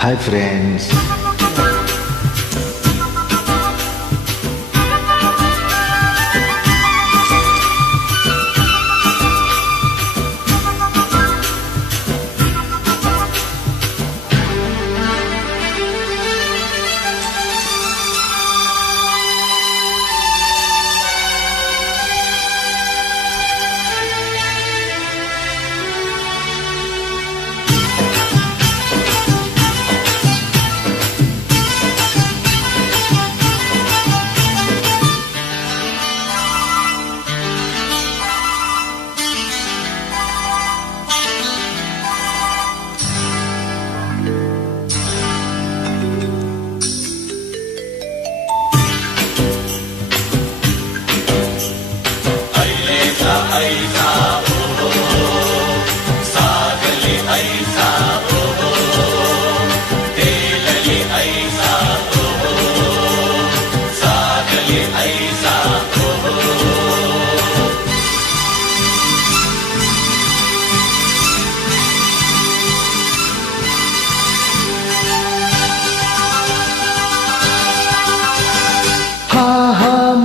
Hi friends.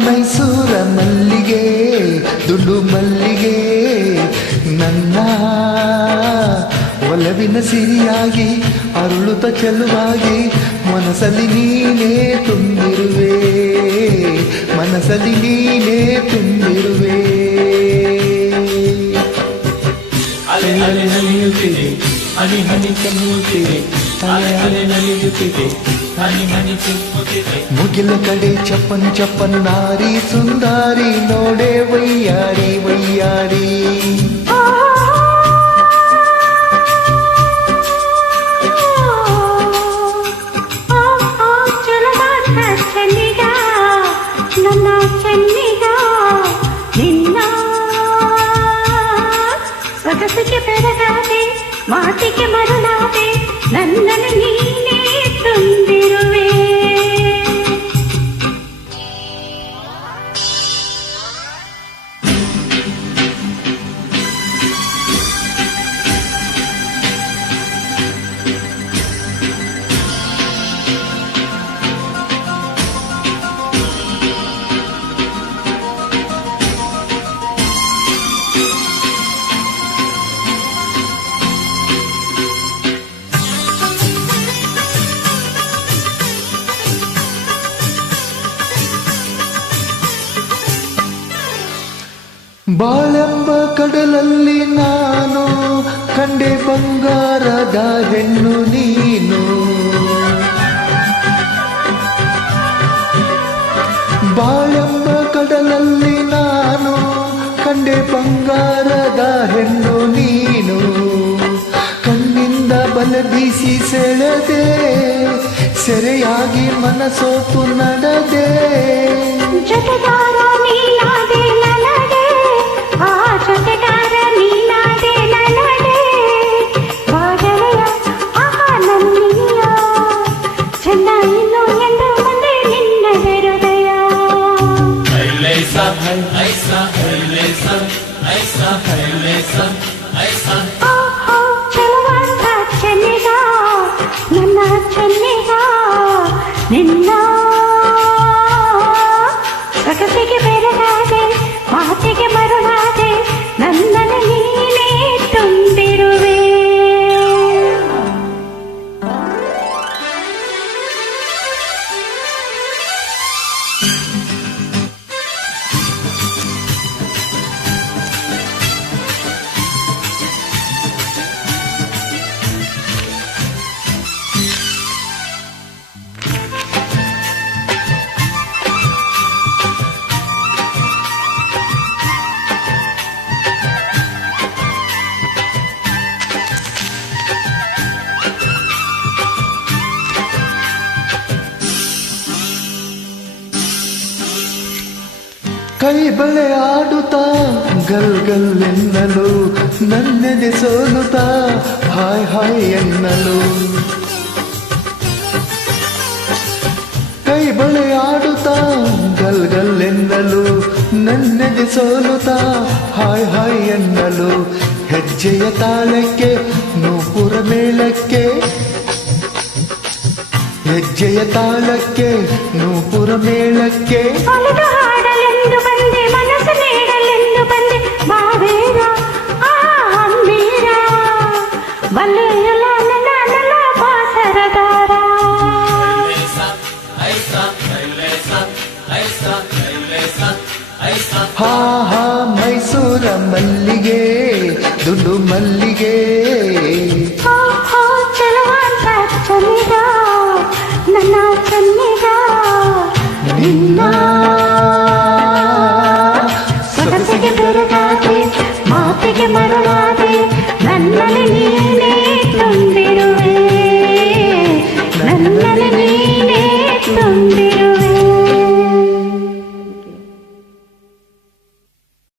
ಮೈಸೂರ ಮಲ್ಲಿಗೆ ದುಂಡು ಮಲ್ಲಿಗೆ ನನ್ನ ಒಲವಿನ ಸಿರಿಯಾಗಿ ಅರುಳುತ್ತ ಚೆಲುವಾಗಿ ಮನಸ್ಸಲ್ಲಿ ನೀನೇ ತುಂಬಿರುವೆ ಮನಸ್ಸಲ್ಲಿ ನೀನೇ ತುಂಬಿರುವೆ ಅಲೆ ಅಲೆ ನಲಿಯುತ್ತಿದೆ ಹನಿ ಹನಿ ಚೆಮ್ಮುತ್ತಿದೆ ಅಲೆ ಅಲೆ ನಲಿಯುತ್ತಿದೆ ಹನಿ ಹನಿ ಚೆಮ್ಮುತ್ತಿದೆ ಮುಗಿಲ ಕಡೆ ಚಪ್ಪನ್ ಚಪ್ಪನ್ ನಾರಿ ಸುಂದಾರಿ ನೋಡೆ ವಯ್ಯಾರಿ ವಯ್ಯಾರಿ ನನ್ನ ಚೆನ್ನಿಗ ನಿನ್ನ ಸೊಗಸಿಗೆ ಬೆರಗಾದೆ ಮಾತಿಗೆ ಮರುಳಾದೆ ನನ್ನನ್ನು ನೀನೇ ತುಂಬಿರುವೆ ಬಾಳೆಂಬ ಕಡಲಲ್ಲಿ ನಾನು ಕಂಡೆ ಬಂಗಾರದ ಹೆಣ್ಣು ನೀನು ಬಾಳೆಂಬ ಕಡಲಲ್ಲಿ ನಾನು ಕಂಡೆ ಬಂಗಾರದ ಹೆಣ್ಣು ನೀನು ಕಣ್ಣಿಂದ ಬಲೆ ಬೀಸಿ ಸೆಳೆದೆ ಸೆರೆಯಾಗಿ ಮನಸೋತು ನಡೆದೆ ಜೊತೆಗಾರ ನೀನಾದೆ ನನಗೆ ಆ ಜೊತೆಗಾರ ನೀನಾದೆ ನನಗೆ ಬಾಗಲೆಯ ನನ್ನಿಯ ಚೆನ್ನ ಇನ್ನು ಎಂದು ಮುಂದೆ ನಿನ್ನದೆ ಹೃದಯ ಐಲೇಸ ಐಸ ಐಲೇಸ ಐಸ ಐಲೇಸ ಐಸ ಚೆಲುವಂತ ಚೆನ್ನಿಗ ನನ್ನ ಚೆನ್ನಿಗ ನಿನ್ನ ಸೊಗಸಿಗೆ ಬೆರಗಾದೆ ಮಾತಿಗೆ ಮರುಳಾದೆ ನನ್ನನ್ನು ನೀನೇ ತುಂಬಿರುವೆ ಕೈ ಬಳೆ ಆಡುತ್ತಾ ಗಲ್ ಗಲ್ ಎನ್ನಲು ನನ್ನೆದೆ ಸೋಲುತ್ತಾ ಹಾಯ್ ಹಾಯ್ ಎನ್ನಲು ಕೈ ಬಳೆ ಆಡುತ್ತಾ ಗಲ್ ಗಲ್ ಎನ್ನಲು ನನ್ನೆದೆ ಸೋಲುತ್ತಾ ಹಾಯ್ ಹಾಯ್ ಎನ್ನಲು ಹೆಜ್ಜೆಯ ತಾಳಕ್ಕೆ ನೂಪುರ ಮೇಳಕ್ಕೆ ಹೆಜ್ಜೆಯ ತಾಳಕ್ಕೆ ನೂಪುರ ಮೇಳಕ್ಕೆ ಒಲಿದು ಹಾಡಲೆಂದು ಬಂದೆ ಮನಸ್ಸು ನೀಡಲೆಂದು ಬಂದೆ ಬಾವೇರ ಆ ಅಂಬೀರ ಬಲ್ಲೆಯಲ್ಲ ನನ್ನ ಬಾಸರಗಾರ ಹಾ ಹಾ ಮೈಸೂರ ಮಲ್ಲಿಗೆ ದುಂಡು ಮಲ್ಲಿಗೆ ಹೋ ಹೋ ಚೆಲುವಂತ ಚಲಿಗ ನನ್ನ ಕಣ್ಣಿಗ ನಿನ್ನ ಸೊಗಸಿಗೆ ಬೆರಗಾಗಿ ಮಾತಿಗೆ ಮರಳ